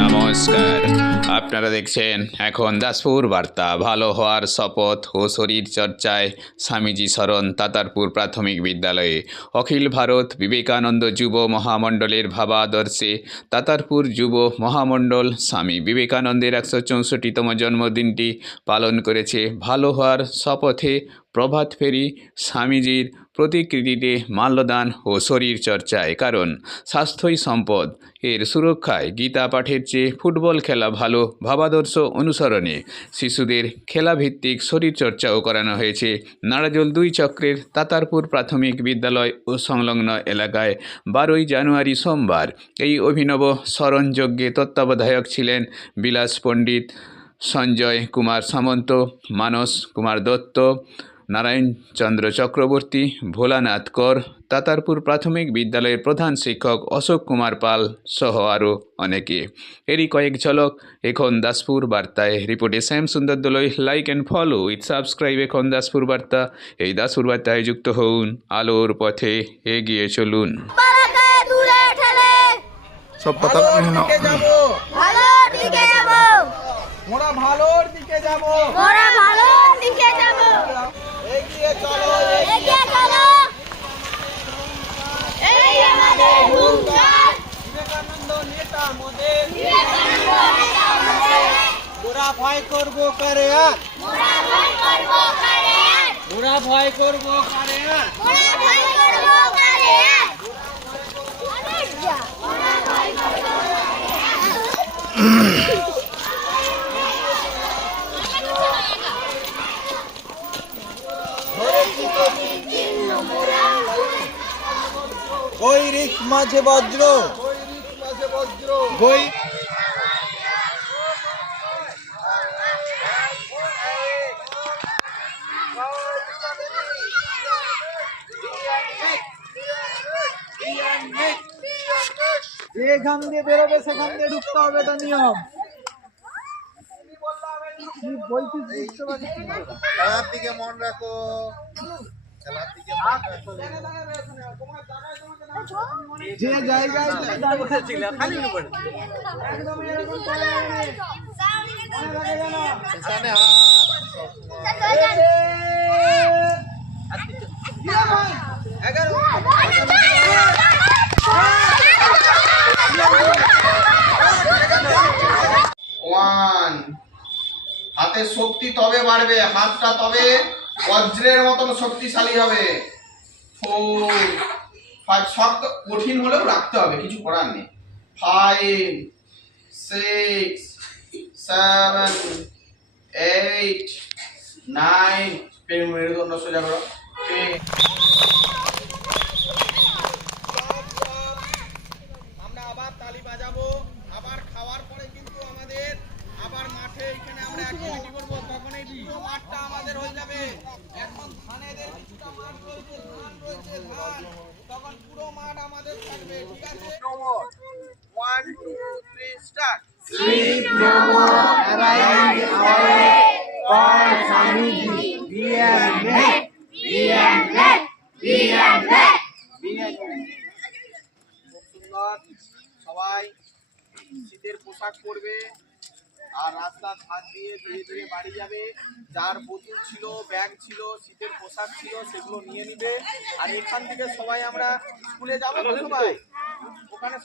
নমস্কার, আপনারা দেখছেন এখন দাসপুর বার্তা। ভালো হওয়ার শপথ ও শরীর চর্চায় স্বামীজি স্মরণ তাতারপুর প্রাথমিক বিদ্যালয়ে। অখিল ভারত বিবেকানন্দ যুব মহামণ্ডলের ভাবাদর্শে তাতারপুর যুব মহামণ্ডল স্বামী বিবেকানন্দের 164তম জন্মদিনটি পালন করেছে। ভালো হওয়ার শপথে প্রভাত ফেরি, স্বামীজির প্রতিকৃতিতে মাল্যদান ও শরীর চর্চায়। কারণ স্বাস্থ্যই সম্পদ এর সুরক্ষায় গীতা পাঠের চেয়ে ফুটবল খেলা ভালো ভাবাদর্শ অনুসরণে শিশুদের খেলাভিত্তিক শরীরচর্চাও করানো হয়েছে। নাড়াজোল 2 চক্রের তাতারপুর প্রাথমিক বিদ্যালয় ও সংলগ্ন এলাকায় 12ই জানুয়ারি সোমবার এই অভিনব স্মরণযজ্ঞে তত্ত্বাবধায়ক ছিলেন বিলাস পণ্ডিত, সঞ্জয় কুমার সামন্ত, মানস কুমার দত্ত, নারায়ণ চন্দ্র চক্রবর্তী, ভোলানাথ কর, তাতারপুর প্রাথমিক বিদ্যালয়ের প্রধান শিক্ষক অশোক কুমার পাল সহ আরও অনেকে। এরই কয়েক ঝলক এখন দাসপুর বার্তায়। রিপোর্টে Shyam Sundar Doloi. Like and follow with subscribe এখন দাসপুর বার্তা। এই দাসপুর বার্তায় যুক্ত হন, আলোর পথে এগিয়ে চলুন। সব কথা মোরা ভালোর দিকে যাব, মোরা ভালোর দিকে যাব, এগিয়ে চলো, এগিয়ে চলো, এই আমাদের হুঙ্কার, বিবেকানন্দ নেতা মোদের, বিবেকানন্দ নেতা মোদের, মোরা ভয় করব কারে আর, মোরা ভয় করব কারে আর, মোরা ভয় করব কারে আর, মোরা ভয় করব কারে আর, মোরা ভয় করব কারে আর। গৈরিক মাঝে বজ্র, গৈ যেখান দিয়ে বেরোবে সেখান দিয়ে ঢুকতে হবে, এটা নিয়ম। খেলার দিকে মন রাখো, খেলার দিকে যে জায়গায় হাতে শক্তি তবে বাড়বে, হাতটা তবে বজ্রের মতন শক্তিশালী হবে। 4 5 শক্ত কঠিন হলেও রাখতে হবে, কিছু করার নেই। 5 6 7 8 9 মেরুদণ্ড সোজা করো। আমরা আবার তালি বাজাবো, আবার খাওয়ার পরে কিন্তু আমাদের আবার মাঠে এখানে আমরা অ্যাক্টিভিটি করব। তখনই পুরো মাঠটা আমাদের হয়ে যাবে। এখন ধানেদের কিছুটা মাঠ রয়েছে, ধান রয়েছে, ধান, তখন পুরো মাঠ আমাদের থাকবে, ঠিক আছে? 1 2 3 start. Sleep no more, arise our way, for Swamiji, be and let, be and let, be and let, be and let. সবাই শীতের পোশাক পরবে আর রাস্তার ধার দিয়ে ধীরে ধীরে বাড়ি যাবে। যার বোতল ছিল, ব্যাগ ছিল, শীতের পোশাক ছিল, সেগুলো নিয়ে নিবে। আর এখান থেকে সবাই আমরা স্কুলে যাবো, সবাই ওখানে